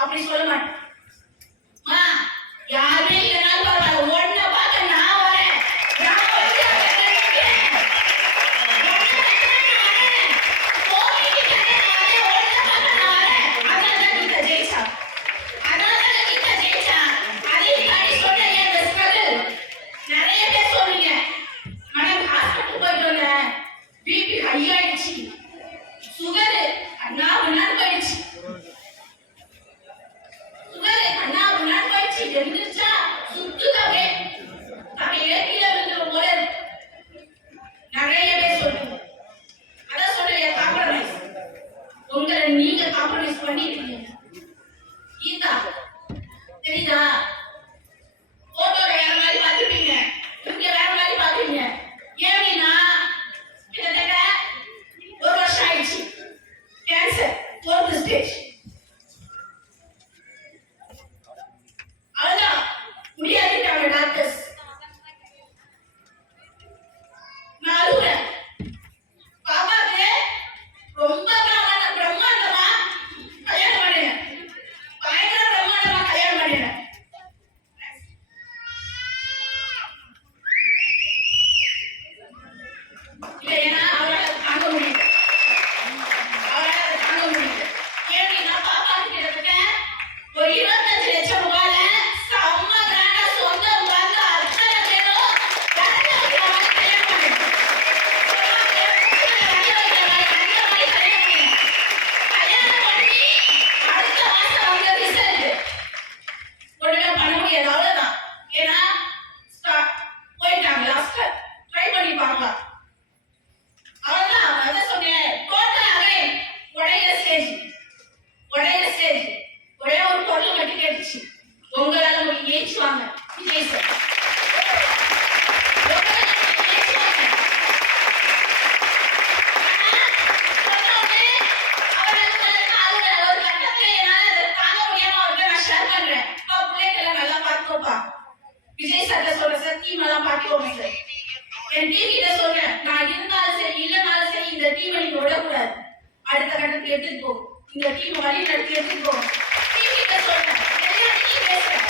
அப்படி சொல்ல மாட்டேன். யாருமே இல்லைனாலும் பரவாயில்ல, ஒன்ன பார்க்க நான் வரேன். நிறைய பேர் சொல்றீங்க மேடம் ஹாஸ்பிட்டல் போயிட்டு வந்தேன், பிபி ஹை ஆயிடுச்சு, சுகர் அண்ணா முன்னாடி போயிடுச்சு, எழுந்திருச்சா சுத்துதவே தலையிலே கீழே விழுந்துரும் போல நிறைய பேர் சொல்லுங்க. அதான் சொல்றேன், காம்ப்ரமைஸ் உங்களை நீங்க காம்ப்ரமைஸ் பண்ணிருக்கீங்க. கீதா தெரியுதா? போட்டோல வேற மாதிரி பார்த்துருப்பீங்க, இங்க வேற மாதிரி பார்த்துருப்பீங்க. ஏன்னா கிட்டத்தட்ட 1 வருஷம் ஆயிடுச்சு, கேன்சர் 4th ஸ்டேஜ். முடியாதுட்டாங்க டாக்டர்ஸ். நான் அழுகுறேன். பாப்பாக்கு ரொம்ப பிரம்மாண்டமா கல்யாணம் பண்ணினேன், பயங்கர பிரம்மாண்டமா கல்யாணம் பண்ணினேன். இல்லைன்னா அவளால தாங்க முடியல, ஏன்னா பாப்பாக்கு கிட்டத்தட்ட ஒரு 25 லட்சம் ரூபாய் உங்களால முடியும், ஏச்சுவாங்க விஜய் சார். விஜய் சார்ல சொல்ற சத்தியம் எல்லாம் பாத்துக்கோங்க சார். என் டிவியில சொல்றேன், நான் இருந்தாலும் சரி இல்லைனாலும் சரி இந்த டீமை நீங்க விடக்கூடாது, அடுத்த கட்டத்துக்கு எடுத்துட்டு போகும், இந்த டீம் வழி நடத்தி எடுத்துட்டு போகும். டிவியில சொல்றேன், எல்லாத்தையும் பேசுறேன்.